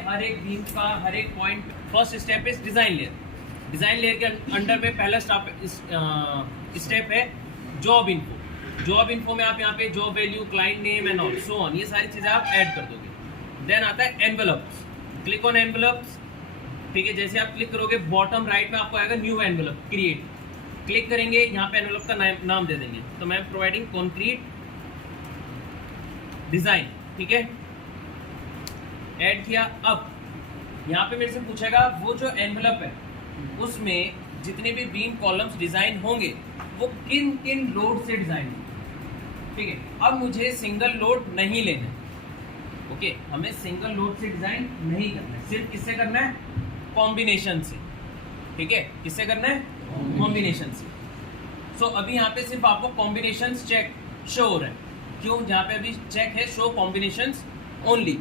हर एक बीम का हर एक point, first step is design layer. Design layer के अंडर में पहला स्टेप है जॉब इन्फो। जॉब इन्फो में आप यहाँ पे job value, client name and all so on, ये सारी चीजें आप ऐड कर दोगे। देन आता है एनवेलप्स। Click on envelopes. ठीक है, जैसे आप क्लिक करोगे बॉटम राइट में आपको आएगा न्यू एनवेलप क्रिएट। क्लिक करेंगे, यहाँ पे एनवेलप का नाम दे देंगे, तो मैं प्रोवाइडिंग कॉन्क्रीट डिजाइन। ठीक है, ऐड किया। अब यहाँ पे मेरे से पूछेगा वो जो एनवेलप है उसमें जितने भी बीम कॉलम्स डिजाइन होंगे वो किन किन लोड से डिजाइन होंगे। ठीक है, अब मुझे सिंगल लोड नहीं लेना है। ओके, हमें सिंगल लोड से डिजाइन नहीं करना है, सिर्फ किससे करना है, कॉम्बिनेशन से। ठीक है, किससे करना है, कॉम्बिनेशन से। सो अभी यहाँ पे सिर्फ आपको कॉम्बिनेशन चेक शो हो रहा है। क्यों, जहाँ पे अभी चेक है शो कॉम्बिनेशन ओनली।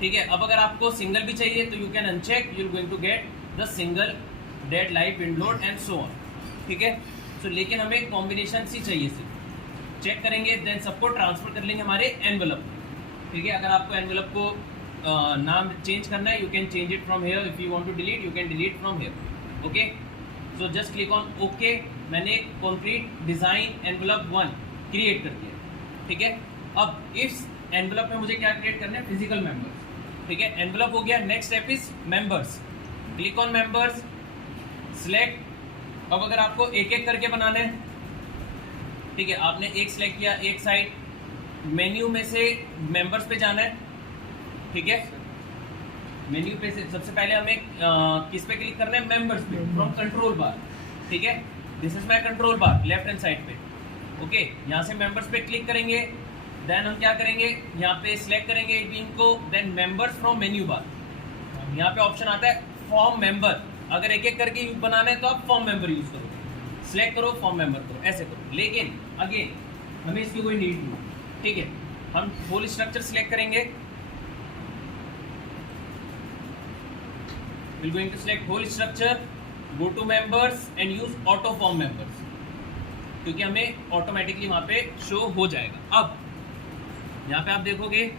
ठीक है, अब अगर आपको सिंगल भी चाहिए तो you can uncheck, you are going to get the single dead light wind load and so on. ठीक है, सो लेकिन हमें कॉम्बिनेशन ही चाहिए सिर्फ। चेक करेंगे, देन सबको ट्रांसफर कर लेंगे हमारे एनवेलप। ठीक है, अगर आपको एनवेलप को नाम चेंज करना है, you can change it from here. If you want to delete, you can delete from here. Okay, so just click on okay. मैंने कॉन्क्रीट डिजाइन एनवेलप 1 क्रिएट कर दिया। ठीक है, अब इस एनवेलप में मुझे क्या क्रिएट करना है, फिजिकल मेंबर्स। ठीक है, एनवेलप हो गया। Next step is members. Click on members, select. अब अगर आपको एक एक करके बनाना है, ठीक है, आपने एक सिलेक्ट किया, एक साइड, मेन्यू में से मेंबर्स पे जाना है। ठीक है, मेन्यू पे से सबसे पहले हमें किस पे क्लिक करना है, मेंबर्स पे, फ्रॉम कंट्रोल बार। ठीक है, this is my control bar left hand side पे। ओके, यहाँ से मेंबर्स पे क्लिक करेंगे। देन हम क्या करेंगे, यहाँ पे सिलेक्ट करेंगे एक बीम को, then members from menu bar. यहाँ पे ऑप्शन आता है फॉर्म मेंबर। अगर एक एक करके बनाना है तो आप फॉर्म मेंबर यूज करो, सिलेक्ट करो, फॉर्म मेंबर करो, ऐसे करो। लेकिन अगेन हमें इसकी कोई नीड नहीं। ठीक है, हम होल स्ट्रक्चर सिलेक्ट करेंगे। we're going to select whole structure, go to members and use auto form members, क्योंकि हमें ऑटोमेटिकली वहां पे शो हो जाएगा। अब यहाँ पे आप देखोगे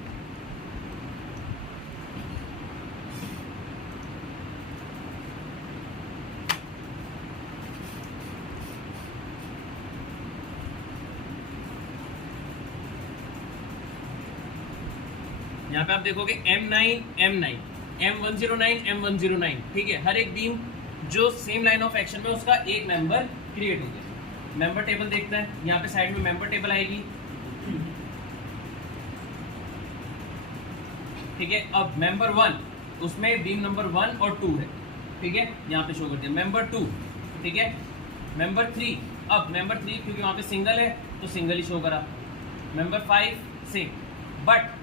यहाँ पे आप देखोगे M9 M109 M109। ठीक है, हर एक बीम जो सेम लाइन ऑफ एक्शन में उसका एक मेंबर क्रिएट हो गया। मेंबर टेबल देखते हैं, यहाँ पे साइड में मेंबर टेबल आएगी। ठीक है, अब मेंबर 1 उसमें बीम नंबर 1 और 2 है। ठीक है, यहाँ पे शो कर दिया। मेंबर 2, ठीक है, मेंबर 3। अब मेंबर 3 क्योंकि वहाँ पे सिंगल है तो सिंगल ही शो करा। Member 5 same, but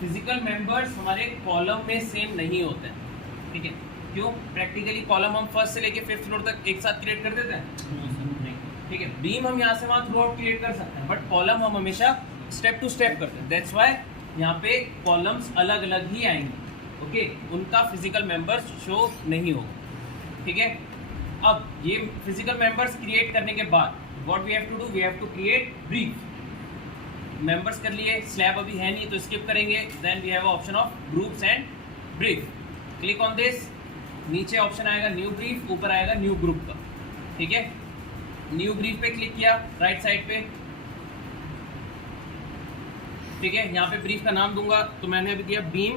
physical members हमारे कॉलम में सेम नहीं होते हैं। ठीक है, क्यों, प्रैक्टिकली कॉलम हम फर्स्ट से लेके 5th फ्लोर तक एक साथ क्रिएट कर देते हैं नहीं। ठीक है, बीम हम यहाँ से वहाँ थ्रू आउट क्रिएट कर सकते हैं, बट कॉलम हम हमेशा स्टेप टू स्टेप करते हैं। दैट्स वाई यहाँ पे कॉलम्स अलग अलग ही आएंगे। ओके, उनका फिजिकल मेंबर्स शो नहीं होगा। ठीक है, अब ये फिजिकल मेंबर्स क्रिएट करने के बाद what we have to do, we have to create brief. Members कर लिए, स्लैब अभी है नहीं तो स्किप करेंगे। Then we have option of groups and brief. Click on this, नीचे ऑप्शन आएगा न्यू ब्रीफ, ऊपर आएगा न्यू ग्रुप का। ठीक है, न्यू ब्रीफ पे क्लिक किया राइट साइड पे। ठीक है, यहाँ पे ब्रीफ का नाम दूंगा, तो मैंने अभी दिया बीम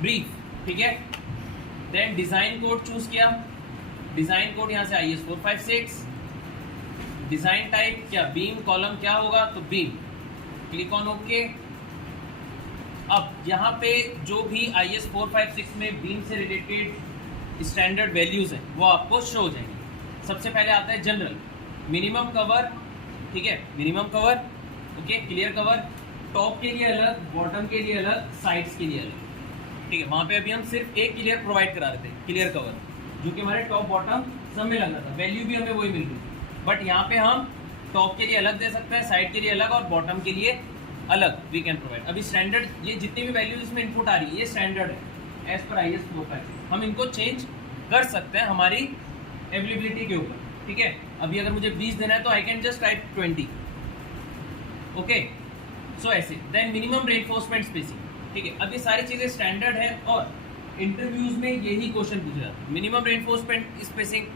ब्रीफ। ठीक है, देन डिजाइन कोड चूज किया। डिजाइन कोड यहाँ से IS 456। डिजाइन टाइप क्या, बीम कॉलम क्या होगा, तो बीम। Click on okay. अब यहाँ पे जो भी IS 456 में बीम से रिलेटेड स्टैंडर्ड वैल्यूज हैं वो आपको शो हो जाएंगे। सबसे पहले आता है जनरल, मिनिमम कवर। ठीक है, minimum cover, okay, clear cover, top के लिए अलग, बॉटम के लिए अलग, साइड्स के लिए अलग। ठीक है, वहाँ पे अभी हम सिर्फ एक क्लियर प्रोवाइड करा रहे थे, क्लियर कवर, जो कि हमारे टॉप बॉटम सब में लग रहा था, वैल्यू भी हमें वही मिल रही थी। बट यहाँ पे हम टॉप के लिए अलग दे सकते हैं, साइड के लिए अलग और बॉटम के लिए अलग वी कैन प्रोवाइड। अभी स्टैंडर्ड, ये जितनी भी वैल्यूज इसमें इनपुट आ रही है ये स्टैंडर्ड है एज पर IS 456। हम इनको चेंज कर सकते हैं हमारी अवेलेबिलिटी के ऊपर। ठीक है, अभी अगर मुझे 20 देना है तो I can just type 20। Okay, so ऐसे। देन मिनिमम रेनफोर्समेंट स्पेसिंग, ठीक है, अब ये सारी चीजें स्टैंडर्ड है और इंटरव्यूज में यही क्वेश्चन पूछा जाता है। मिनिमम रेनफोर्समेंट स्पेसिंग,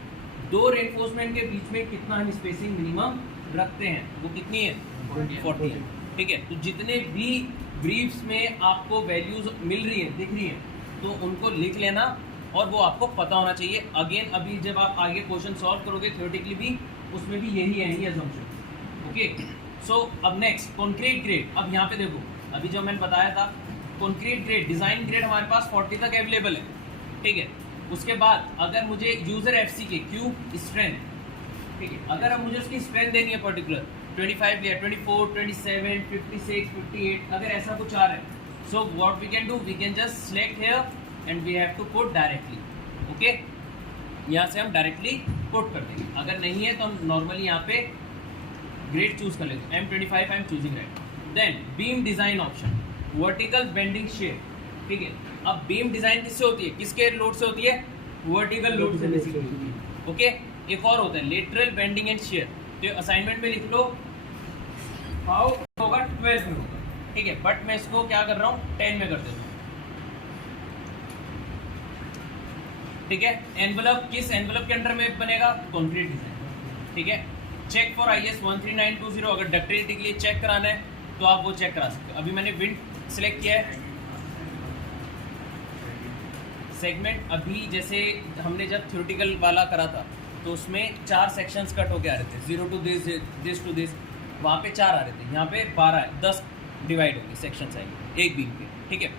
दो रेनफोर्समेंट के बीच में कितना हम स्पेसिंग मिनिमम रखते हैं, वो कितनी है 40 है। ठीक है, तो जितने भी ब्रीफ्स में आपको वैल्यूज मिल रही है दिख रही है तो उनको लिख लेना और वो आपको पता होना चाहिए। अगेन अभी जब आप आगे क्वेश्चन सॉल्व करोगे थ्योरेटिकली भी उसमें भी यही है, अजम्पशन। ओके, सो अब नेक्स्ट कंक्रीट ग्रेड। अब यहाँ पे देखो, अभी जो मैंने बताया था कंक्रीट ग्रेड, डिजाइन ग्रेड हमारे पास 40 तक अवेलेबल है। ठीक है, उसके बाद अगर मुझे यूजर एफसी के क्यूब स्ट्रेंथ, ठीक है, अगर अब मुझे उसकी स्ट्रेंथ देनी है पर्टिकुलर 25 लिया, 24, 27, 56, 58, अगर ऐसा कुछ आ रहा है, so what we can do, we can just select here and we have to put directly. Okay, यहाँ से हम डायरेक्टली पुट कर देंगे। अगर नहीं है तो हम नॉर्मली यहाँ पे ग्रेड चूज कर लेते हैं। M25 I am choosing right. Then beam design option, vertical bending shape. ठीक है, अब बीम डिजाइन किससे होती है, किसके लोड से होती है, वर्टिकल लोड से बेसिकली होती है। ओके, एक और होता है लेटरल बेंडिंग एंड शेयर, तो असाइनमेंट में लिख लो हाउ होगा 12 में होगा। ठीक है, बट मैं इसको क्या कर रहा हूँ 10 में कर देता हूँ। ठीक है, एनवलप किस एनवलप के अंडर में बनेगा, कंक्रीट डिजाइन। ठीक है, चेक फॉर IS 13920, अगर डक्टिलिटी के लिए चेक कराना है तो आप वो चेक करा सकते हो। अभी मैंने विंड सिलेक्ट किया है। सेगमेंट अभी जैसे हमने जब थ्योरेटिकल वाला करा था तो उसमें 4 सेक्शंस कट होके आ रहे थे, 0 टू दिस टू दिस, वहाँ पे 4 आ रहे थे, यहाँ पे 12 है, 10 डिवाइड होंगे सेक्शंस आएंगे एक बीम के। ठीक है,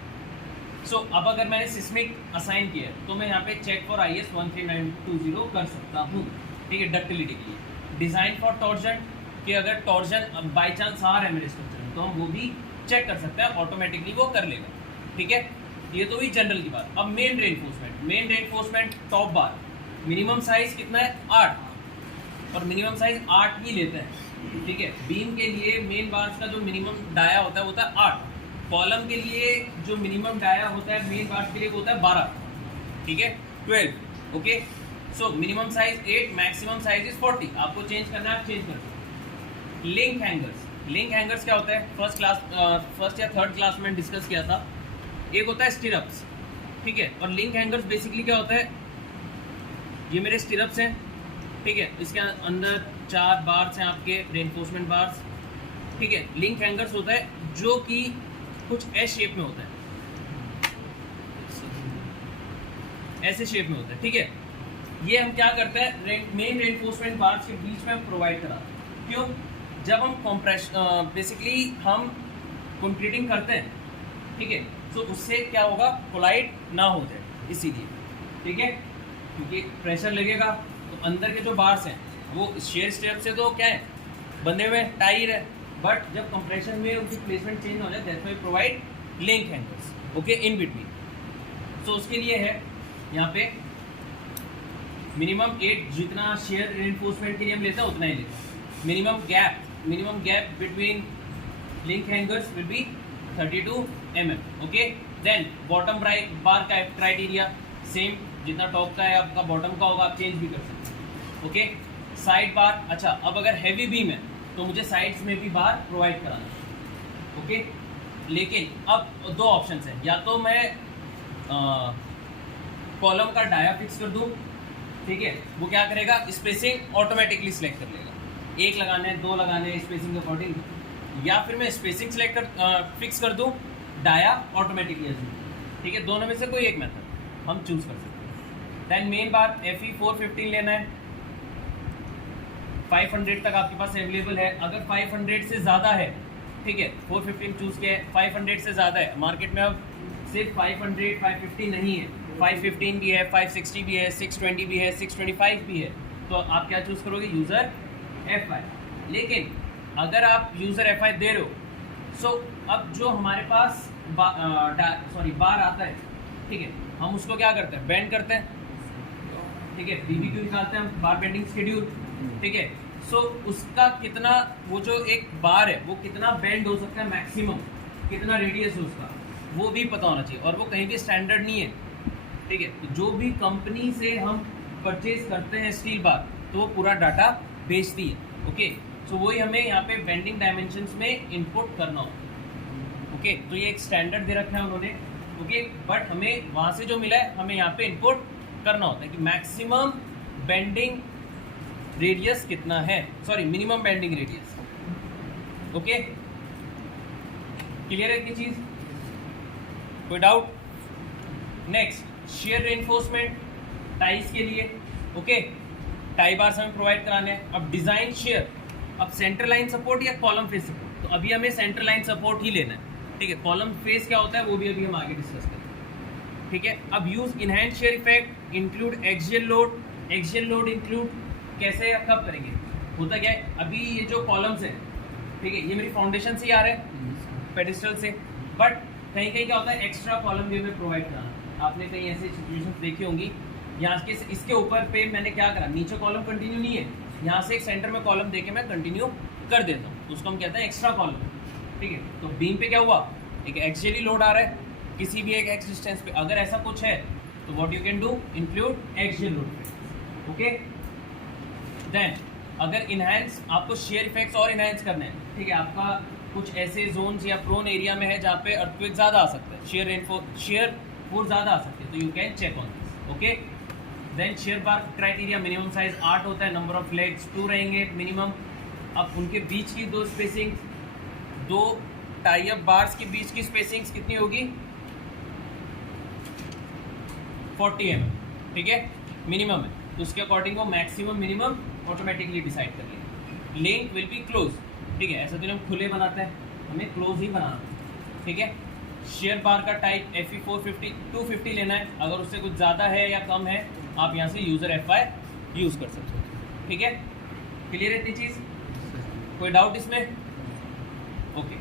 सो अब अगर मैंने सिस्मिक असाइन किया है तो मैं यहाँ पे चेक फॉर IS 13920 कर सकता हूँ। ठीक है, डक्टिलिटी के लिए। डिज़ाइन फॉर टॉर्जन, कि अगर टॉर्जन बाई चांस आ रहा है मेरे स्ट्रक्चर में तो हम वो भी चेक कर सकते हैं, ऑटोमेटिकली वो कर लेगा। ठीक है, ये तो हुई जनरल की बात। अब main reinforcement, main reinforcement top बार, मिनिमम साइज कितना है 8, और मिनिमम साइज 8 ही लेते हैं। ठीक है, बीम के लिए मेन बार्स का जो मिनिमम डाया होता है वो होता है 8, कॉलम के लिए जो मिनिमम डाया होता है मेन बार्स के लिए वो होता है 12। ठीक है, 12। Okay, so minimum size 8, maximum size is 40। आपको चेंज करना है, आप चेंज कर सकते हैं। लिंक हैंगर्स, लिंक हैंगर्स क्या होता है, फर्स्ट या थर्ड क्लास में डिस्कस किया था। एक होता है स्टिरप्स, ठीक है, और लिंक हैंगर्स बेसिकली क्या होता है, ये मेरे स्टिरप्स हैं। ठीक है, इसके अंदर 4 बार्स हैं आपके रेनफोर्समेंट बार्स। ठीक है, लिंक हैंगर्स होता है जो कि कुछ ऐसे शेप में होता है, ऐसे शेप में होता है। ठीक है, ये हम क्या करते हैं, मेन रेनफोर्समेंट बार्स के बीच में हम प्रोवाइड कराते हैं। क्यों, जब हम कॉम्प्रेशन बेसिकली हम कंक्रीटिंग करते हैं, ठीक है, तो उससे क्या होगा, कोलाइड ना हो जाए, इसीलिए। ठीक है, क्योंकि प्रेशर लगेगा तो अंदर के जो बार्स हैं वो शेयर स्टेप से तो क्या है, बंधे हुए टाइट है, बट जब कंप्रेशन में उनकी प्लेसमेंट चेंज हो जाए that's why provide link hangers. Okay, in between. तो उसके लिए है यहाँ पे मिनिमम 8, जितना शेयर रेनफोर्समेंट के लिए हम लेते हैं उतना ही लेते हैं। Minimum gap between link hangers will be 32 mm। Okay, then bottom bar का क्राइटेरिया सेम, जितना टॉप का है आपका बॉटम का होगा, आप चेंज भी कर सकते हैं। ओके, साइड बार, अच्छा अब अगर हैवी बीम है तो मुझे साइड्स में भी बार प्रोवाइड कराना है। ओके, लेकिन अब 2 ऑप्शंस हैं, या तो मैं कॉलम का डाया फिक्स कर दूं, ठीक है, वो क्या करेगा, स्पेसिंग ऑटोमेटिकली सिलेक्ट कर लेगा, 1 लगाने 2 लगाने स्पेसिंग के अकॉर्डिंग, या फिर मैं स्पेसिंग सिलेक्ट फिक्स कर दूं, डाया ऑटोमेटिकली। ठीक है, दोनों में से कोई एक मेथड हम चूज कर सकते हैं। देन मेन बार FE 415 लेना है, 500 तक आपके पास अवेलेबल है। अगर 500 से ज़्यादा है, ठीक है, 415 चूज किया है, 500 से ज़्यादा है, मार्केट में अब सिर्फ 500 550 नहीं है, 515 भी है, 560 भी है, 620 भी है, 625 भी है, तो आप क्या चूज़ करोगे, यूज़र FI। लेकिन अगर आप यूज़र FI दे रहे हो, सो अब जो हमारे पास बार आता है, ठीक है, हम उसको क्या करते हैं, बेंड करते हैं। ठीक है, BBQ निकालते हैं हम, बार बेंडिंग शेड्यूल। ठीक है, सो उसका कितना, वो जो एक बार है वो कितना बेंड हो सकता है, मैक्सिमम कितना रेडियस है उसका, वो भी पता होना चाहिए, और वो कहीं भी स्टैंडर्ड नहीं है। ठीक है, तो जो भी कंपनी से हम परचेज करते हैं स्टील बार, तो वो पूरा डाटा बेचती है। ओके, सो वही हमें यहाँ पे बेंडिंग डायमेंशंस में इनपुट करना होगा। ओके, तो ये एक स्टैंडर्ड दे रखा है उन्होंने, ओके, बट हमें वहाँ से जो मिला है हमें यहाँ पे इनपुट करना होता है कि मैक्सिमम बेंडिंग रेडियस कितना है, sorry minimum bending radius. Okay, clear है की चीज, कोई doubt? Next share reinforcement ties के लिए, ओके, टाई बार्स हमें प्रोवाइड कराने हैं। अब डिजाइन शेयर, अब सेंटर लाइन सपोर्ट या कॉलम फेस सपोर्ट, तो अभी हमें सेंटर लाइन सपोर्ट ही लेना है, ठीक है। कॉलम फेस क्या होता है वो भी अभी हम आगे डिस्कस करेंगे, ठीक है। अब use enhance share effect, include axial load. Axial load include कैसे कब करेंगे? होता क्या है, अभी ये जो कॉलम्स हैं, ठीक है, ये मेरी फाउंडेशन से ही आ रहा है पेडिस्टल से, बट कहीं कहीं क्या होता है एक्स्ट्रा कॉलम भी हमें प्रोवाइड कराना। आपने कहीं ऐसी सिचुएशंस देखी होंगी, यहाँ के इसके ऊपर पे मैंने क्या करा, नीचे कॉलम कंटिन्यू नहीं है, यहाँ से एक सेंटर में कॉलम देके मैं कंटिन्यू कर देता हूँ, तो उसको हम कहते हैं एक्स्ट्रा कॉलम, ठीक है। तो बीम पे क्या हुआ, एक एक्सियली लोड आ रहा है किसी भी एक एक्स डिस्टेंस पे, अगर ऐसा कुछ है तो what you can do, include axial load, okay. Then अगर इनहैंस, आपको शेयर इफेक्ट्स और इनहैंस करना है, ठीक है, आपका कुछ ऐसे जोन्स या प्रोन एरिया में है जहाँ पे अर्थक्वेक ज़्यादा आ सकता है, शेयर फोर्स ज़्यादा आ सकती है, तो you can check on this, okay. Then shear bar criteria, minimum size 8 होता है, नंबर ऑफ लेग्स 2 रहेंगे मिनिमम। अब उनके बीच की दो स्पेसिंग, दो टाई अप बार्स के बीच की स्पेसिंग्स कितनी होगी, 40 mm, ठीक है, मिनिमम है, तो उसके अकॉर्डिंग वो मैक्सिमम मिनिमम ऑटोमेटिकली डिसाइड कर लेंगे। लिंक विल बी क्लोज, ठीक है, ऐसा तो हम खुले बनाते हैं, हमें क्लोज ही बनाना, ठीक है। शेयर बार का टाइप FE 450 250 लेना है, अगर उससे कुछ ज़्यादा है या कम है आप यहाँ से यूज़र FI यूज़ कर सकते हो, ठीक है। क्लियर है इतनी चीज़, कोई डाउट इसमें? ओके,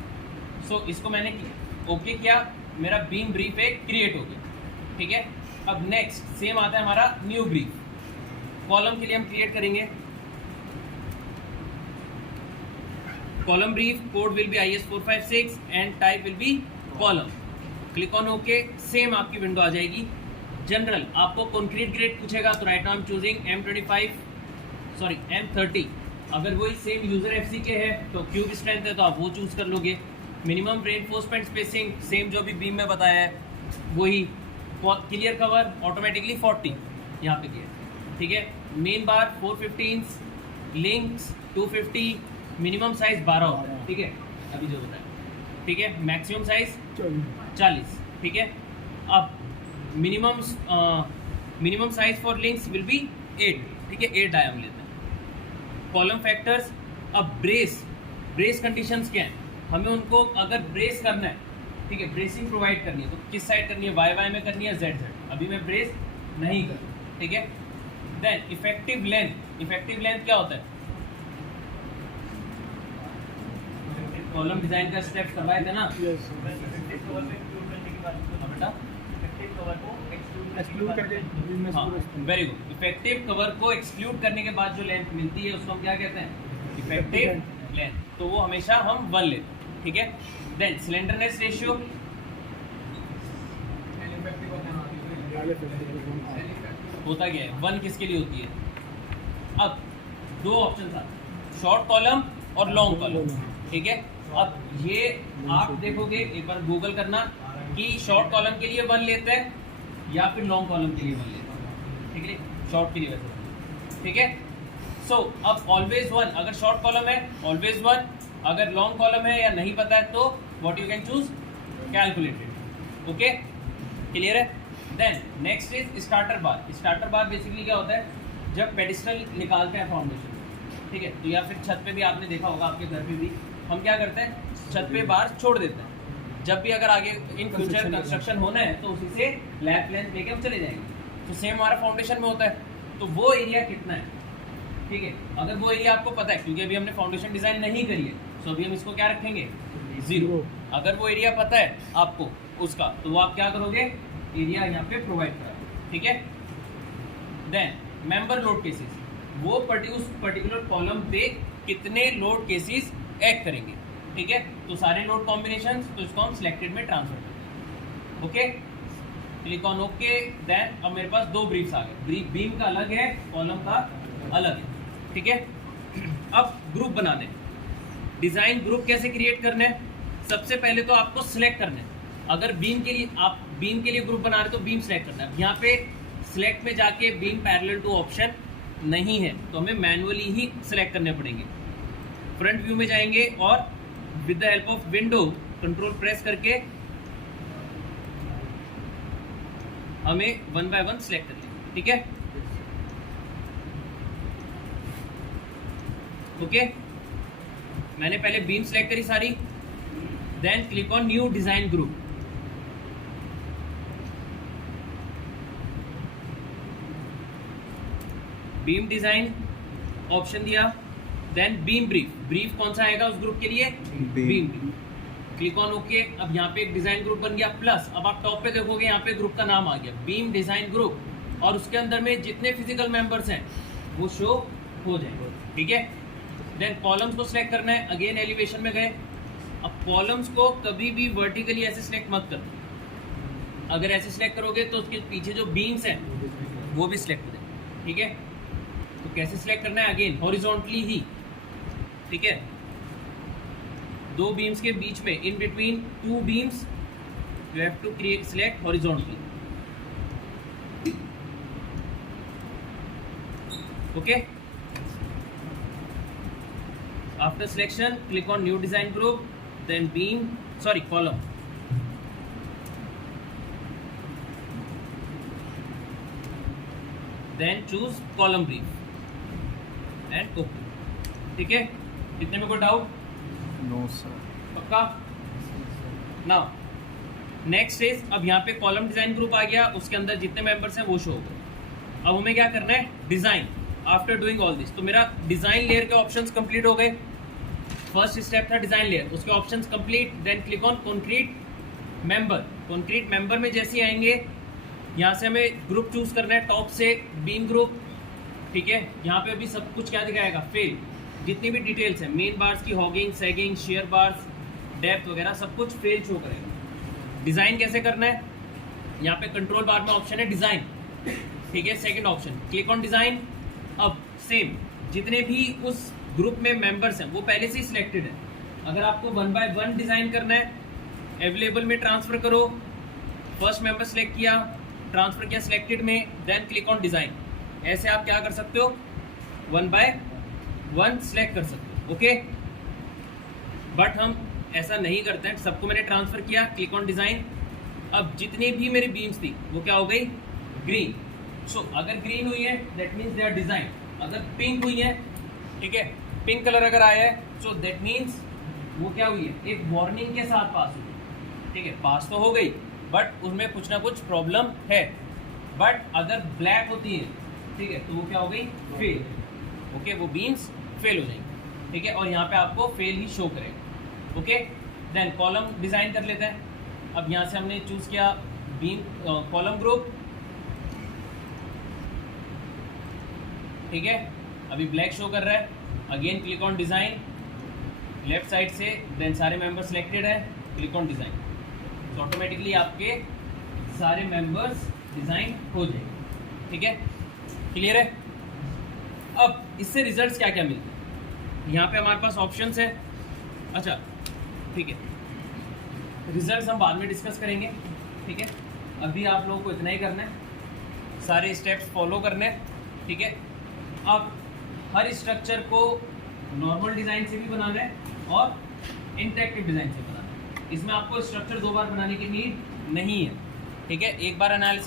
सो इसको मैंने ओके किया, मेरा बीम ब्रीफ एक क्रिएट हो गया, ठीक है। अब नेक्स्ट सेम आता है हमारा न्यू ब्रीफ। कॉलम के लिए हम क्रिएट करेंगे column brief, code will be IS 456 and type will be column. Click on okay, same आपकी विंडो आ जाएगी। जनरल आपको कंक्रीट ग्रेड पूछेगा, तो right now I am choosing M30। अगर वही सेम यूजर FC के है तो क्यूब स्ट्रेंथ है तो आप वो चूज कर लोगे। मिनिमम रेनफोर्समेंट स्पेसिंग सेम जो भी बीम में बताया है वही। क्लियर कवर ऑटोमेटिकली 40 यहाँ पे किया, ठीक है। मेन बार 415, लिंक्स 250, मिनिमम साइज 12 होता है, ठीक है, अभी जो बताया, ठीक है। मैक्सिमम साइज 40, ठीक है। अब minimum size for links will be 8, ठीक है, 8 डायम लेते हैं। कॉलम फैक्टर्स, अब ब्रेस कंडीशंस क्या हैं, हमें उनको अगर ब्रेस करना है, ठीक है, ब्रेसिंग प्रोवाइड करनी है तो किस साइड करनी है, YY में करनी है ZZ, अभी मैं ब्रेस नहीं कर, ठीक है। देन इफेक्टिव लेंथ क्या होता है, कॉलम डिजाइन का स्टेप करवाए थे ना, वेरी गुड। इफेक्टिव कवर को एक्सक्लूड करने के बाद जो लेंथ मिलती है उसको हम क्या कहते हैं, इफेक्टिव लेंथ, तो वो हमेशा हम 1 लेते हैं, ठीक है। देन सिलेंडरनेस रेशियो, होता क्या है, 1 किसके लिए होती है। अब 2 ऑप्शन था, शॉर्ट कॉलम और लॉन्ग कॉलम, ठीक है। अब ये आप देखोगे, एक बार गूगल करना कि शॉर्ट कॉलम के लिए 1 लेते हैं या फिर लॉन्ग कॉलम के लिए 1 लेते हैं, ठीक है, शॉर्ट के लिए वैसे, ठीक है। सो अब ऑलवेज 1, अगर शॉर्ट कॉलम है ऑलवेज 1, अगर लॉन्ग कॉलम है या नहीं पता है तो what you can choose, calculated, okay, clear है। Then next is starter bar. Starter bar basically क्या होता है, जब पेडिस्टल निकालते हैं फाउंडेशन, ठीक है, तो या फिर छत पे भी आपने देखा होगा, आपके घर पे भी हम क्या करते हैं, छत पे बार छोड़ देते हैं, जब भी अगर आगे इन फ्यूचर कंस्ट्रक्शन होना है तो उसी से लैप लेंथ लेके हम चले जाएंगे। तो सेम हमारा फाउंडेशन में होता है, तो वो एरिया कितना है, ठीक है, अगर वो एरिया आपको पता है, क्योंकि अभी हमने फाउंडेशन डिजाइन नहीं करी है, तो अभी हम इसको क्या रखेंगे, 0। अगर वो एरिया पता है आपको उसका, तो वो आप क्या करोगे, एरिया यहाँ पे प्रोवाइड करोगे, ठीक है। देन मेंबर लोड केसेस, वो पर्टिकुलर कॉलम पे कितने लोड केसेस एक्ट करेंगे, ठीक है, तो सारे लोड कॉम्बिनेशन, तो इसको हम सिलेक्टेड में ट्रांसफर करते हैं, okay. Click on okay. Then अब मेरे पास 2 ब्रीफ्स आ गए, बीम का अलग है, कॉलम का अलग है, ठीक है। अब ग्रुप बनाने, डिजाइन ग्रुप कैसे क्रिएट करने हैं, सबसे पहले तो आपको सिलेक्ट करना है। अगर बीम के लिए आप बीम के लिए ग्रुप बना रहे तो बीम सिलेक्ट करना है। यहाँ पे सिलेक्ट में जाके बीम पैरेलल टू ऑप्शन नहीं है तो हमें मैनुअली ही सिलेक्ट करने पड़ेंगे। फ्रंट व्यू में जाएंगे और with the help of window control press करके हमें 1 बाय 1 सिलेक्ट कर लेंगे। ठीक है, ओके। मैंने पहले बीम सिलेक्ट करी सारी, then click on new design group. Beam design option दिया, देन बीम ब्रीफ। ब्रीफ कौन सा आएगा उस ग्रुप के लिए? Beam brief. Click on okay. अब यहाँ पे एक डिजाइन ग्रुप बन गया प्लस। अब आप टॉप पे देखोगे यहाँ पे ग्रुप का नाम आ गया बीम डिजाइन ग्रुप, और उसके अंदर में जितने फिजिकल मेंबर्स हैं वो शो हो जाएंगे। ठीक है, देन कॉलम्स को सिलेक्ट करना है। अगेन एलिवेशन में गए। अब कॉलम्स को कभी भी वर्टिकली ऐसे सिलेक्ट मत करो। अगर ऐसे सिलेक्ट करोगे तो उसके पीछे जो बीम्स हैं वो भी सिलेक्ट हो जाएंगे। ठीक है, तो कैसे सिलेक्ट करना है? अगेन हॉरिजॉन्टली ही। ठीक है, दो बीम्स के बीच में, in between two beams you have to create select horizontally. Okay, after selection click on new design group, then column. Then choose column brief and okay. ठीक है, कितने में कोई डाउट? No sir. पक्का? नाउ नेक्स्ट इज, अब यहाँ पे column design group आ गया, उसके अंदर जितने मेंबर्स हैं वो शो हो गए। अब हमें क्या करना है? Design. After doing all this, तो मेरा डिजाइन लेयर के ऑप्शंस कंप्लीट हो गए। फर्स्ट स्टेप था डिजाइन लेयर, उसके options complete. Then click on concrete member. Concrete member में जैसे ही आएंगे यहाँ से हमें ग्रुप चूज करना है, टॉप से बीम ग्रुप। ठीक है, यहाँ पे अभी सब कुछ क्या दिखाएगा? फेल। जितनी भी डिटेल्स है, मेन बार्स की hugging, sagging, share bars, depth वगैरह सब कुछ फेल शो करेगा। डिजाइन कैसे करना है? यहाँ पे कंट्रोल बार में ऑप्शन है डिजाइन। ठीक है, second option, click on design. अब सेम जितने भी उस ग्रुप में मेंबर्स हैं वो पहले से ही सिलेक्टेड है। अगर आपको 1 बाय 1 डिजाइन करना है, अवेलेबल में ट्रांसफर करो। फर्स्ट मेंबर सिलेक्ट किया, ट्रांसफर किया सिलेक्टेड में, देन क्लिक ऑन डिजाइन। ऐसे आप क्या कर सकते हो? 1 बाय 1 सिलेक्ट कर सकते हो। ओके, बट हम ऐसा नहीं करते हैं। सबको मैंने ट्रांसफर किया, क्लिक ऑन डिजाइन। अब जितनी भी मेरी बीम्स थी वो क्या हो गई? ग्रीन। सो अगर ग्रीन हुई है that means they are design. अगर पिंक हुई है, ठीक है, पिंक कलर अगर आया है सो दैट मीन्स वो क्या हुई है? एक वार्निंग के साथ पास हुई। ठीक है, पास तो हो गई बट उसमें कुछ ना कुछ प्रॉब्लम है। बट अगर ब्लैक होती है, ठीक है, तो वो क्या हो गई? फेल। ओके, वो बीम्स फेल हो जाएंगे। ठीक है, और यहाँ पे आपको फेल ही शो करेगा। ओके, देन कॉलम डिजाइन कर लेते हैं। अब यहाँ से हमने चूज किया बीम कॉलम ग्रुप। ठीक है, अभी ब्लैक शो कर रहा है। Again click on design, left side से, देन सारे मेंबर सिलेक्टेड है, क्लिक ऑन डिजाइन। तो ऑटोमेटिकली आपके सारे मेंबर्स डिजाइन हो जाएंगे। ठीक है, क्लियर है? अब इससे रिजल्ट्स क्या क्या मिलते हैं? यहाँ पे हमारे पास ऑप्शंस है। अच्छा, ठीक है, रिजल्ट्स हम बाद में डिस्कस करेंगे। ठीक है, अभी आप लोगों को इतना ही करना है, सारे स्टेप्स फॉलो करने हैं। ठीक है, अब हर स्ट्रक्चर को नॉर्मल डिज़ाइन से भी बनाना है और इंटरेक्टिव डिज़ाइन से बनाना है। इसमें आपको स्ट्रक्चर 2 बार बनाने की नीड नहीं है। ठीक है, एक बार एनालिसिस